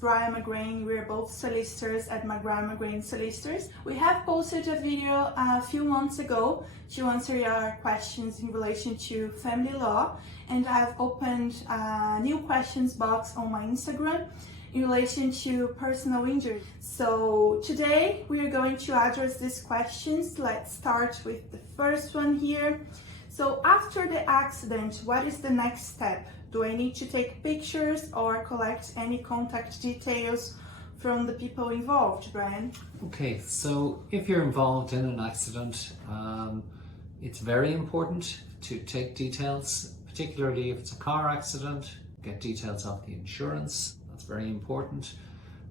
Brian McGrain. We're both solicitors at McGrain McGrain Solicitors. We have posted a video a few months ago to answer your questions in relation to family law, and I've opened a new questions box on my Instagram in relation to personal injury. So today we are going to address these questions. Let's start with the first one here. So after the accident, what is the next step? Do I need to take pictures or collect any contact details from the people involved, Brian? Okay, so if you're involved in an accident, it's very important to take details, particularly if it's a car accident. Get details of the insurance, that's very important.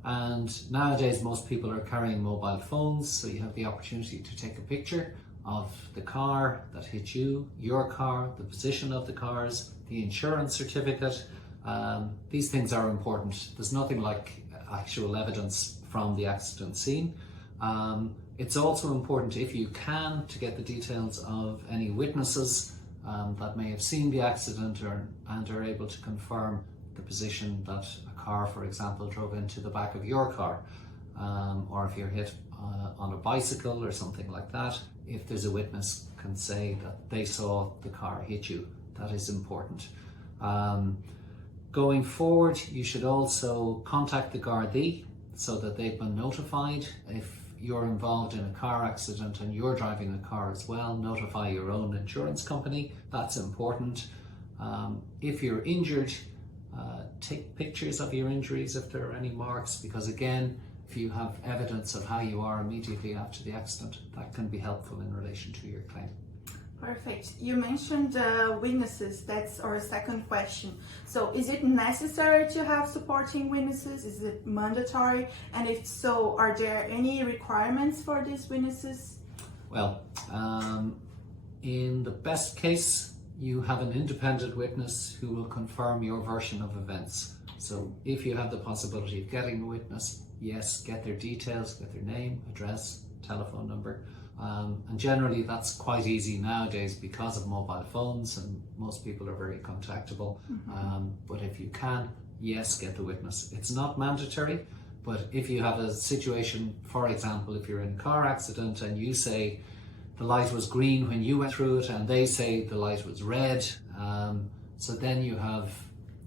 And nowadays most people are carrying mobile phones, so you have the opportunity to take a picture of the car that hit you, your car, the position of the cars, the insurance certificate. These things are important. There's nothing like actual evidence from the accident scene. It's also important, if you can, to get the details of any witnesses that may have seen the accident and are able to confirm the position that a car, for example, drove into the back of your car, or if you're hit on a bicycle or something like that. If there's a witness can say that they saw the car hit you, that is important. Going forward, you should also contact the Garda so that they've been notified. If you're involved in a car accident and you're driving a car as well, notify your own insurance company. That's important. If you're injured, take pictures of your injuries if there are any marks, because again, if you have evidence of how you are immediately after the accident, that can be helpful in relation to your claim. Perfect. You mentioned witnesses. That's our second question. So is it necessary to have supporting witnesses? Is it mandatory? And if so, are there any requirements for these witnesses? Well, in the best case, you have an independent witness who will confirm your version of events. So if you have the possibility of getting a witness, yes, get their details, get their name, address, telephone number. And generally that's quite easy nowadays because of mobile phones and most people are very contactable. But if you can, yes, get the witness. It's not mandatory, but if you have a situation, for example, if you're in a car accident and you say the light was green when you went through it and they say the light was red, so then you have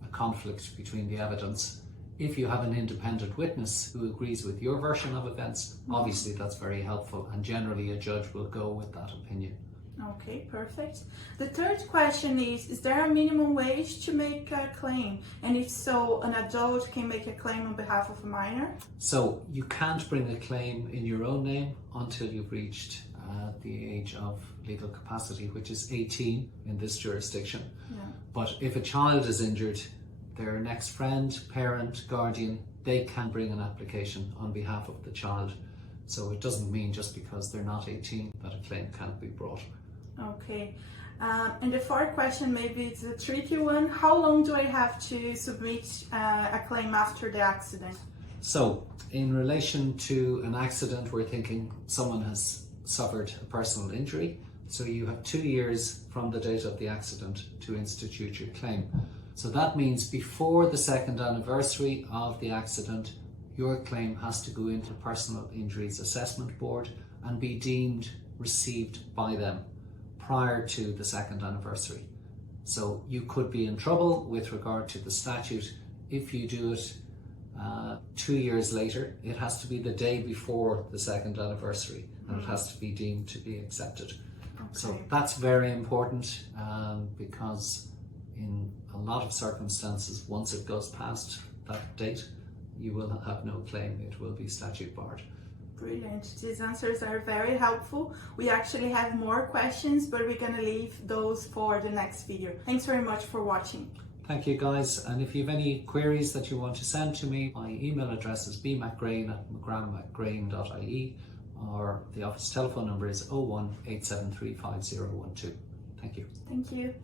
a conflict between the evidence. If you have an independent witness who agrees with your version of events, obviously that's very helpful, and generally a judge will go with that opinion. Okay, perfect. The third question is there a minimum wage to make a claim? And if so, an adult can make a claim on behalf of a minor? So you can't bring a claim in your own name until you've reached the age of legal capacity, which is 18 in this jurisdiction. Yeah. But if a child is injured, their next friend, parent, guardian, they can bring an application on behalf of the child. So it doesn't mean just because they're not 18 that a claim can't be brought. Okay. And the fourth question, maybe it's a tricky one. How long do I have to submit a claim after the accident? So in relation to an accident, we're thinking someone has suffered a personal injury. So you have 2 years from the date of the accident to institute your claim. So that means before the second anniversary of the accident, your claim has to go into Personal Injuries Assessment Board and be deemed received by them prior to the second anniversary. So you could be in trouble with regard to the statute if you do it 2 years later. It has to be the day before the second anniversary and it has to be deemed to be accepted. Okay. So that's very important because in a lot of circumstances, once it goes past that date, you will have no claim. It will be statute barred. Brilliant. These answers are very helpful. We actually have more questions, but we're going to leave those for the next video. Thanks very much for watching. Thank you, guys. And if you have any queries that you want to send to me, my email address is bmcgrain@mcgrain.ie, or the office telephone number is 01 873 5012. Thank you. Thank you.